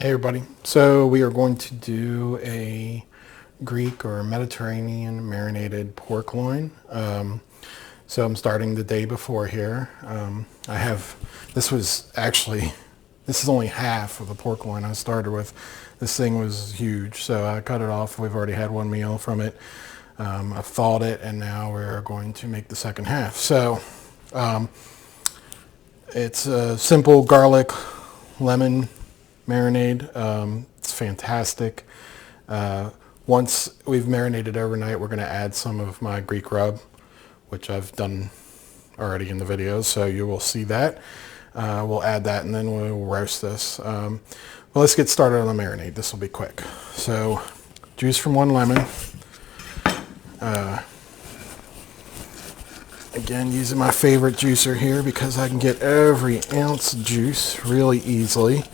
Hey everybody, so we are going to do a Greek or Mediterranean marinated pork loin. So I'm starting the day before here. This is only half of the pork loin I started with. This thing was huge, so I cut it off. We've already had one meal from it. I've thawed it, and now we're going to make the second half. So it's a simple garlic, lemon marinade. It's fantastic. Once we've marinated overnight, we're going to add some of my Greek rub, which I've done already in the videos, so you will see that. We'll add that and then we'll roast this. Well, let's get started on the marinade. This will be quick. So, juice from one lemon. Again, using my favorite juicer here because I can get every ounce of juice really easily.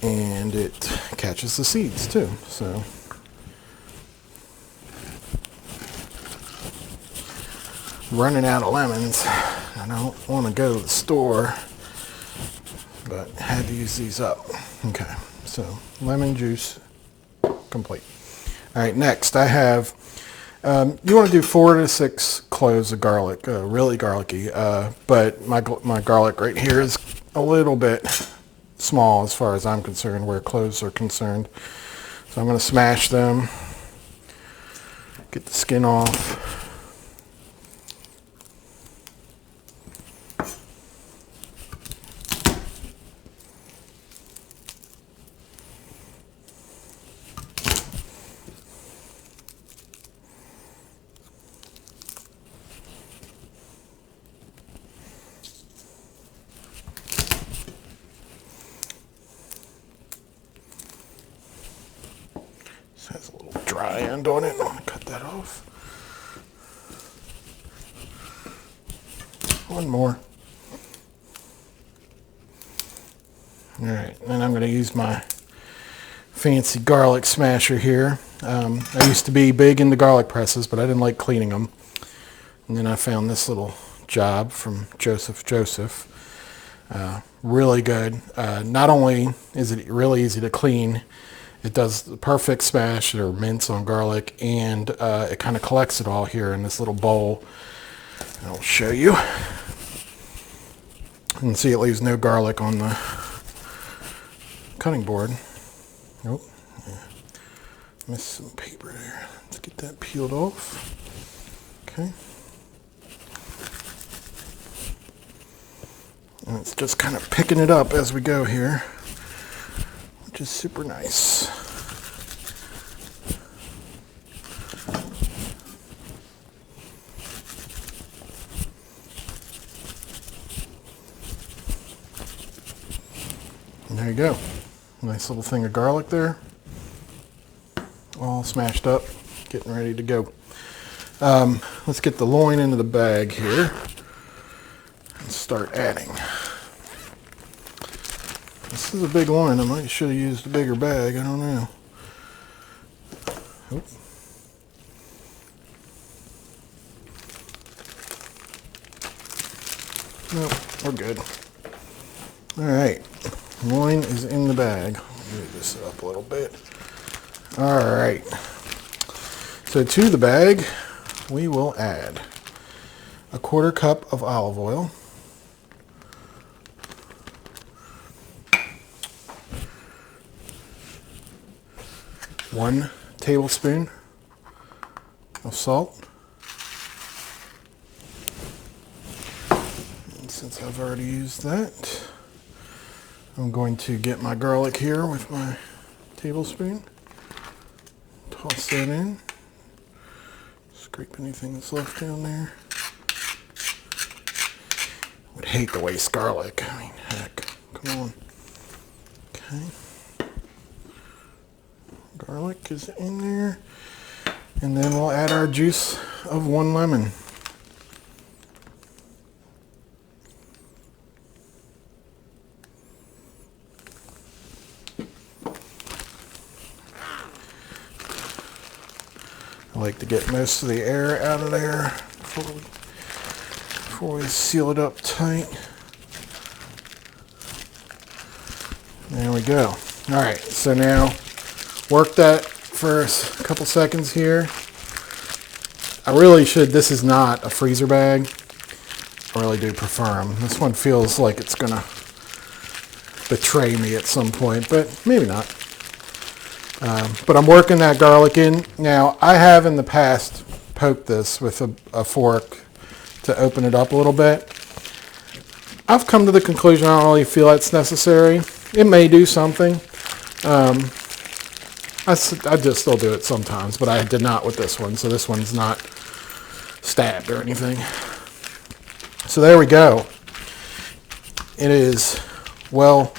And it catches the seeds too. So running out of lemons. I don't want to go to the store, but had to use these up. Okay, so lemon juice complete. All right, next I have, you want to do 4 to 6 cloves of garlic, really garlicky, but my garlic right here is a little bit small as far as I'm concerned, where cloves are concerned. So I'm going to smash them, get the skin off. Has a little dry end on it. I'm going to cut that off. One more. Alright, and I'm going to use my fancy garlic smasher here. I used to be big into garlic presses, but I didn't like cleaning them. And then I found this little job from Joseph. Really good. Not only is it really easy to clean, it does the perfect smash or mince on garlic, and it kind of collects it all here in this little bowl. I'll show you. You can see it leaves no garlic on the cutting board. Oh, yeah. Missed some paper there. Let's get that peeled off. Okay. And it's just kind of picking it up as we go here, which is super nice. And there you go. Nice little thing of garlic there. All smashed up, getting ready to go. Let's get the loin into the bag here and start adding. This is a big loin. I might should have used a bigger bag. I don't know. Oh. Nope, we're good. All right, loin is in the bag. Move this up a little bit. All right. So to the bag, we will add a 1/4 cup of olive oil. 1 tablespoon of salt. And since I've already used that, I'm going to get my garlic here with my tablespoon. Toss that in. Scrape anything that's left down there. Would hate to waste garlic. I mean, heck, come on. Okay. Garlic is in there, and then we'll add our juice of 1 lemon. I like to get most of the air out of there before we seal it up tight. There we go. All right, so now work that for a couple seconds here. I really should, this is not a freezer bag. I really do prefer them. This one feels like it's gonna betray me at some point, but maybe not. But I'm working that garlic in. Now, I have in the past poked this with a fork to open it up a little bit. I've come to the conclusion I don't really feel that's necessary. It may do something. I just still do it sometimes, but I did not with this one, so this one's not stabbed or anything. So there we go. It is well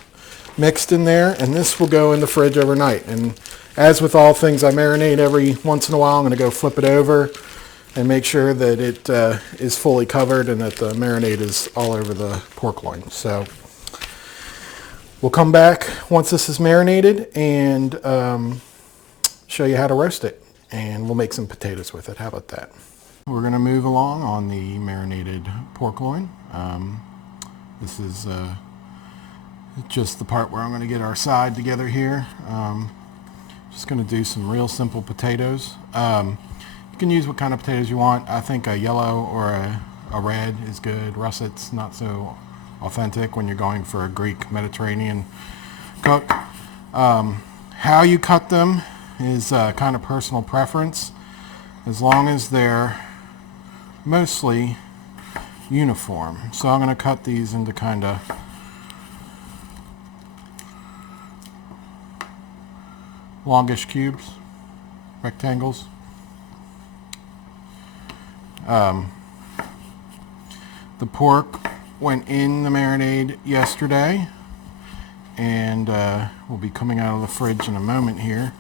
mixed in there, and this will go in the fridge overnight. And as with all things I marinate, every once in a while I'm going to go flip it over and make sure that it is fully covered and that the marinade is all over the pork loin. So we'll come back once this is marinated and show you how to roast it, and we'll make some potatoes with it. How about that? We're going to move along on the marinated pork loin. This is just the part where I'm going to get our side together here. Just going to do some real simple potatoes. You can use what kind of potatoes you want. I think a yellow or a red is good. Russet's not so authentic when you're going for a Greek Mediterranean cook. How you cut them is kind of personal preference, as long as they're mostly uniform. So I'm going to cut these into kind of longish cubes, rectangles. The pork went in the marinade yesterday, and will be coming out of the fridge in a moment here.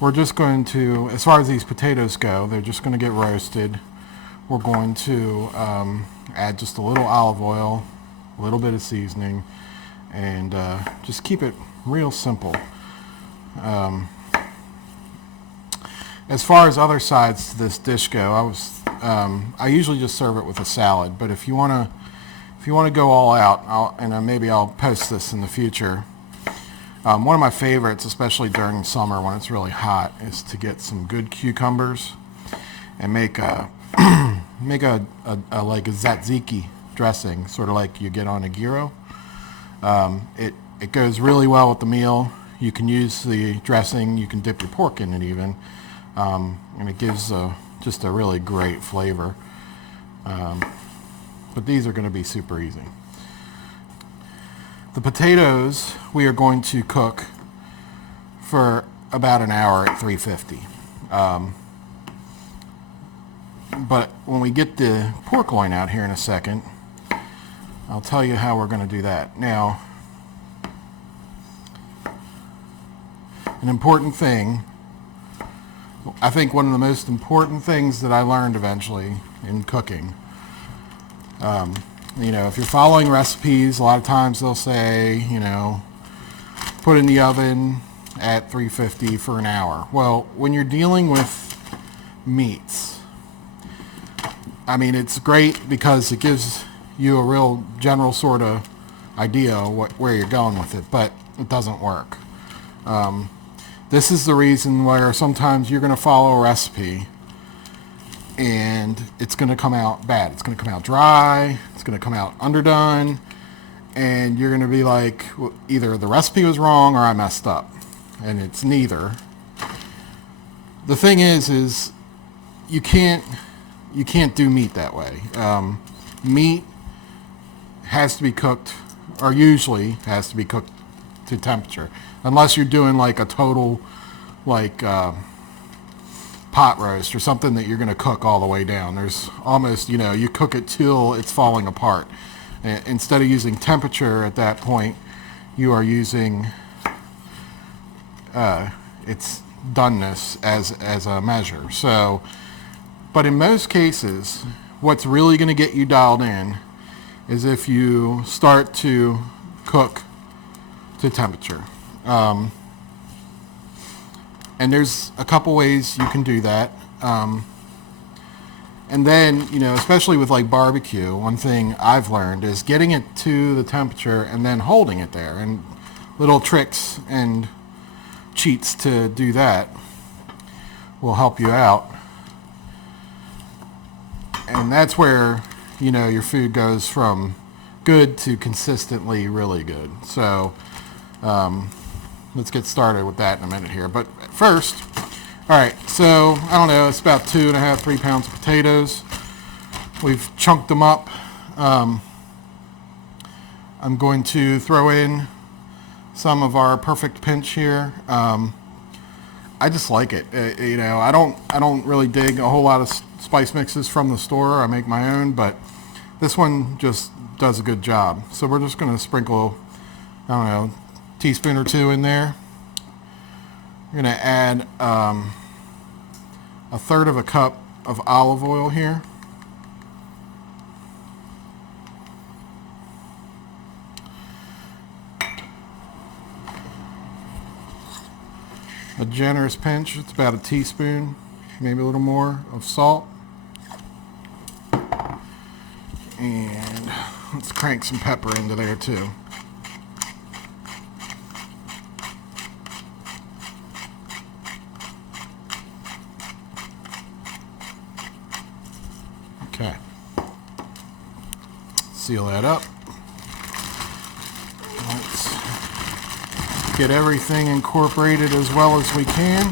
We're just going to, as far as these potatoes go, they're just going to get roasted. We're going to add just a little olive oil, a little bit of seasoning, and just keep it real simple. As far as other sides to this dish go, I usually just serve it with a salad. But if you want to go all out, maybe I'll post this in the future. One of my favorites, especially during summer when it's really hot, is to get some good cucumbers and make a like a tzatziki dressing, sort of like you get on a gyro. It goes really well with the meal. You can use the dressing. You can dip your pork in it even, and it gives just a really great flavor. But these are going to be super easy. The potatoes we are going to cook for about an hour at 350. But when we get the pork loin out here in a second, I'll tell you how we're going to do that. Now, an important thing, I think one of the most important things that I learned eventually in cooking, if you're following recipes, a lot of times they'll say, put in the oven at 350 for an hour. Well, when you're dealing with meats, it's great because it gives you a real general sort of idea of where you're going with it, but it doesn't work. This is the reason where sometimes you're going to follow a recipe and it's going to come out bad. It's going to come out dry, it's going to come out underdone, and you're going to be like, well, either the recipe was wrong or I messed up, and it's neither. The thing is you can't do meat that way. Meat has to be cooked, or usually has to be cooked to temperature, unless you're doing like a total pot roast or something that you're going to cook all the way down. There's almost, you cook it till it's falling apart. Instead of using temperature at that point, you are using its doneness as a measure. So, but in most cases, what's really going to get you dialed in is if you start to cook to temperature. And there's a couple ways you can do that. And then, especially with like barbecue, one thing I've learned is getting it to the temperature and then holding it there. And little tricks and cheats to do that will help you out. And that's where, you know, your food goes from good to consistently really good. So let's get started with that in a minute here. But first, all right, so I don't know, it's about 2.5, 3 pounds of potatoes. We've chunked them up. I'm going to throw in some of our perfect pinch here. I just like it. You know, I don't really dig a whole lot of spice mixes from the store. I make my own, but this one just does a good job. So we're just going to sprinkle, I don't know, a teaspoon or two in there. We're going to add a 1/3 of a cup of olive oil here. A generous pinch, it's about a teaspoon, maybe a little more, of salt. And let's crank some pepper into there too. Okay. Seal that up. Let's get everything incorporated as well as we can.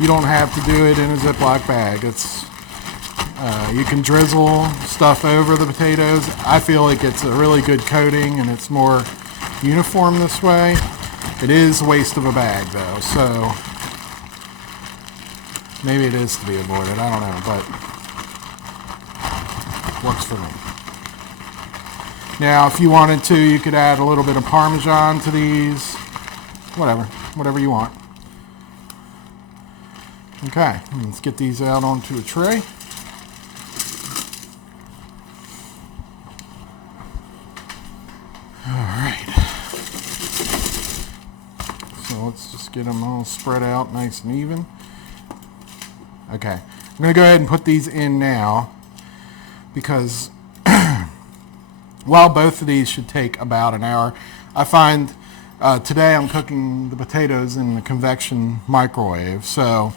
You don't have to do it in a Ziploc bag. It's you can drizzle stuff over the potatoes. I feel like it's a really good coating and it's more uniform this way. It is a waste of a bag though, so maybe it is to be avoided. I don't know, but works for me. Now, if you wanted to, you could add a little bit of Parmesan to these. Whatever you want. Okay, let's get these out onto a tray. Alright. So let's just get them all spread out nice and even. Okay, I'm going to go ahead and put these in now because while both of these should take about an hour, I find today I'm cooking the potatoes in the convection microwave, so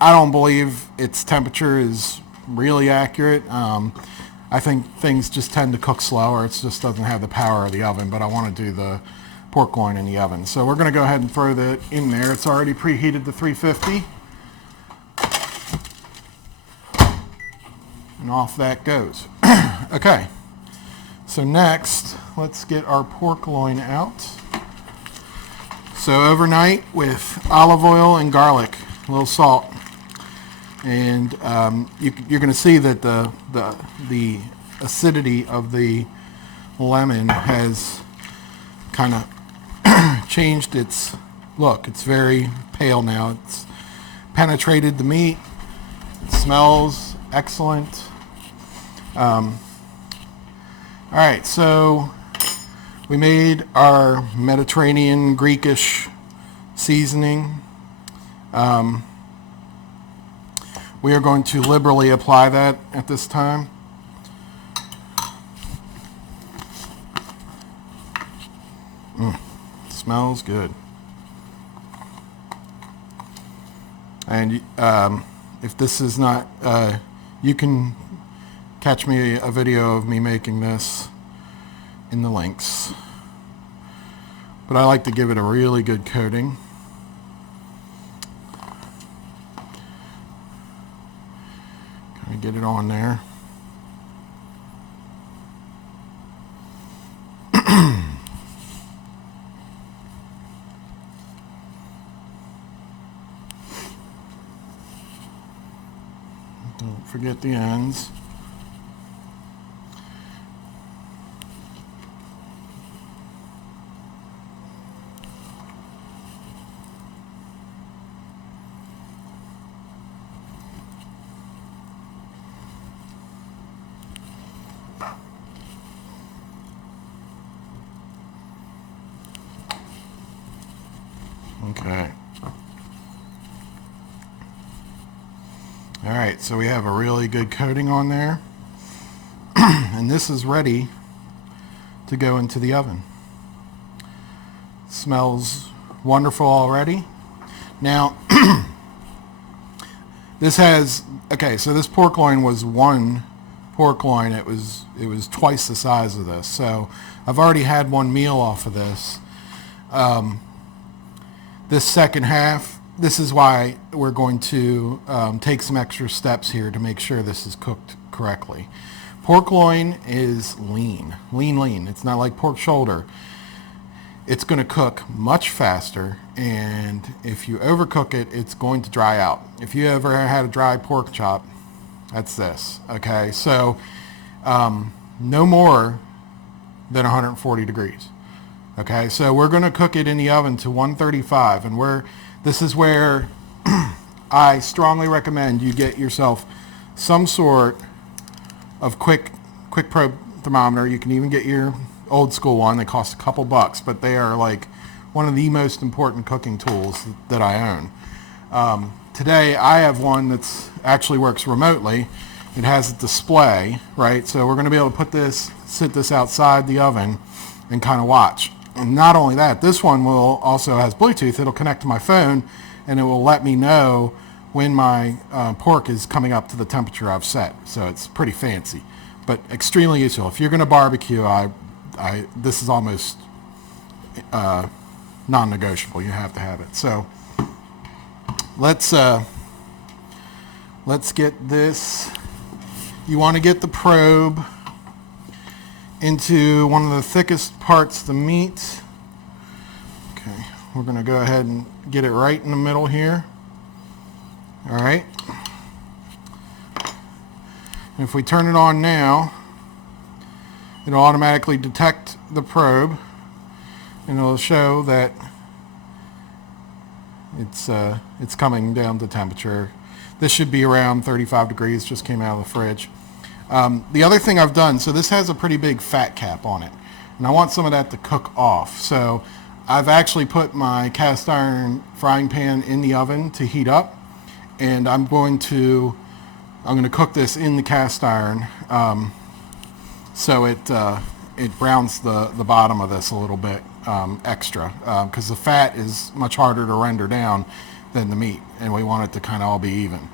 I don't believe its temperature is really accurate. I think things just tend to cook slower. It just doesn't have the power of the oven, but I want to do the pork loin in the oven. So we're going to go ahead and throw that in there. It's already preheated to 350. And off that goes. Okay. So next, let's get our pork loin out. So overnight with olive oil and garlic, a little salt. And you're going to see that the acidity of the lemon has kind of changed its look. It's very pale now. It's penetrated the meat. It smells excellent. All right, so we made our Mediterranean Greekish seasoning. We are going to liberally apply that at this time. Smells good. And if this is not, you can catch me a video of me making this in the links. But I like to give it a really good coating. Kind of get it on there. Don't forget the ends. Okay. All right, so we have a really good coating on there. And this is ready to go into the oven. Smells wonderful already. Now, this has, okay, so this pork loin was one pork loin. It was twice the size of this. So I've already had one meal off of this. This second half, this is why we're going to take some extra steps here to make sure this is cooked correctly. Pork loin is lean. It's not like pork shoulder. It's going to cook much faster, and if you overcook it, it's going to dry out. If you ever had a dry pork chop, that's this. Okay, so no more than 140 degrees. Okay, so we're going to cook it in the oven to 135, and this is where I strongly recommend you get yourself some sort of quick probe thermometer. You can even get your old school one. They cost a couple bucks, but they are like one of the most important cooking tools that I own. Today I have one that's actually works remotely. It has a display, right? So we're going to be able to sit this outside the oven and kind of watch. And not only that, this one also has Bluetooth. It'll connect to my phone, and it will let me know when my pork is coming up to the temperature I've set. So it's pretty fancy, but extremely useful. If you're going to barbecue, this is almost non-negotiable. You have to have it. So let's get this. You want to get the probe into one of the thickest parts of the meat. Okay, we're going to go ahead and get it right in the middle here. All right. And if we turn it on now, it'll automatically detect the probe, and it'll show that it's coming down to temperature. This should be around 35 degrees, just came out of the fridge. The other thing I've done, so this has a pretty big fat cap on it, and I want some of that to cook off. So I've actually put my cast iron frying pan in the oven to heat up, and I'm going to cook this in the cast iron, so it browns the bottom of this a little bit extra, because the fat is much harder to render down than the meat, and we want it to kind of all be even.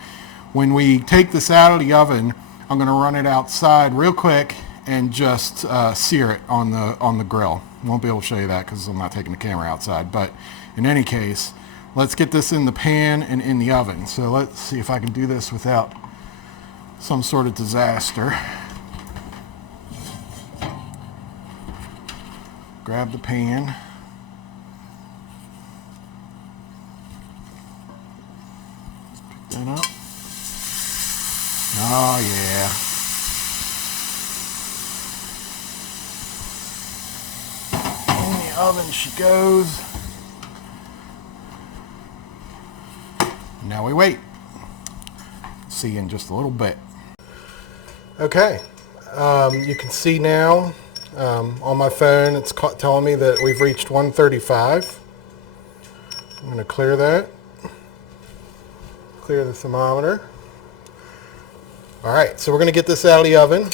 When we take this out of the oven, I'm going to run it outside real quick and just sear it on the grill. I won't be able to show you that because I'm not taking the camera outside, but in any case, let's get this in the pan and in the oven. So let's see if I can do this without some sort of disaster. Grab the pan. Pick that up. Oh yeah. In the oven she goes. Now we wait. See you in just a little bit. Okay, you can see now on my phone it's telling me that we've reached 135. I'm going to clear that. Clear the thermometer. Alright, so we're going to get this out of the oven.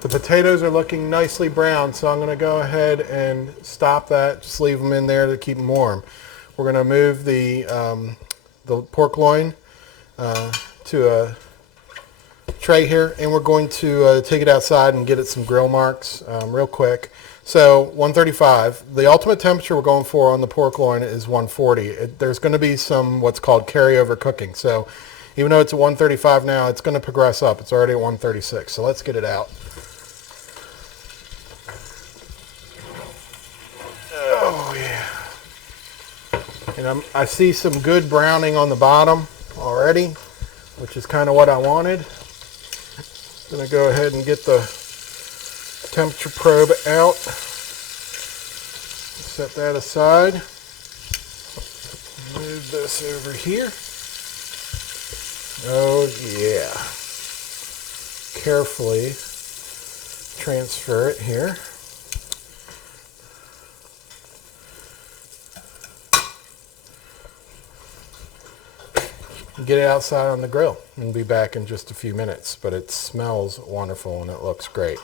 The potatoes are looking nicely brown, so I'm going to go ahead and stop that. Just leave them in there to keep them warm. We're going to move the pork loin to a tray here, and we're going to take it outside and get it some grill marks real quick. So 135. The ultimate temperature we're going for on the pork loin is 140. There's going to be some what's called carryover cooking. So even though it's at 135 now, it's going to progress up. It's already at 136. So let's get it out. Oh yeah. And I see some good browning on the bottom already, which is kind of what I wanted. I'm going to go ahead and get the temperature probe out. Set that aside. Move this over here. Oh yeah. Carefully transfer it here. get it outside on the grill and be back in just a few minutes. But it smells wonderful and it looks great.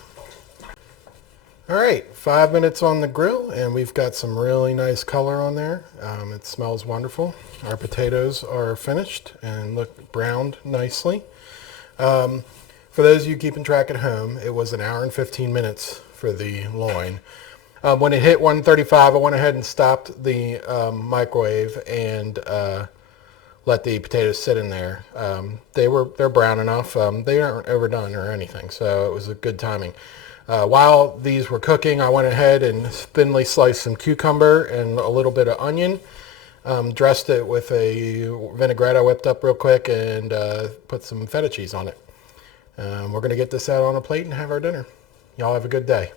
All right, 5 minutes on the grill and we've got some really nice color on there. It smells wonderful. Our potatoes are finished and look browned nicely. For those of you keeping track at home, it was 1 hour and 15 minutes for the loin. When it hit 135, I went ahead and stopped the microwave and let the potatoes sit in there. They're brown enough. They aren't overdone or anything, so it was a good timing. While these were cooking, I went ahead and thinly sliced some cucumber and a little bit of onion. Dressed it with a vinaigrette I whipped up real quick and put some feta cheese on it. We're going to get this out on a plate and have our dinner. Y'all have a good day.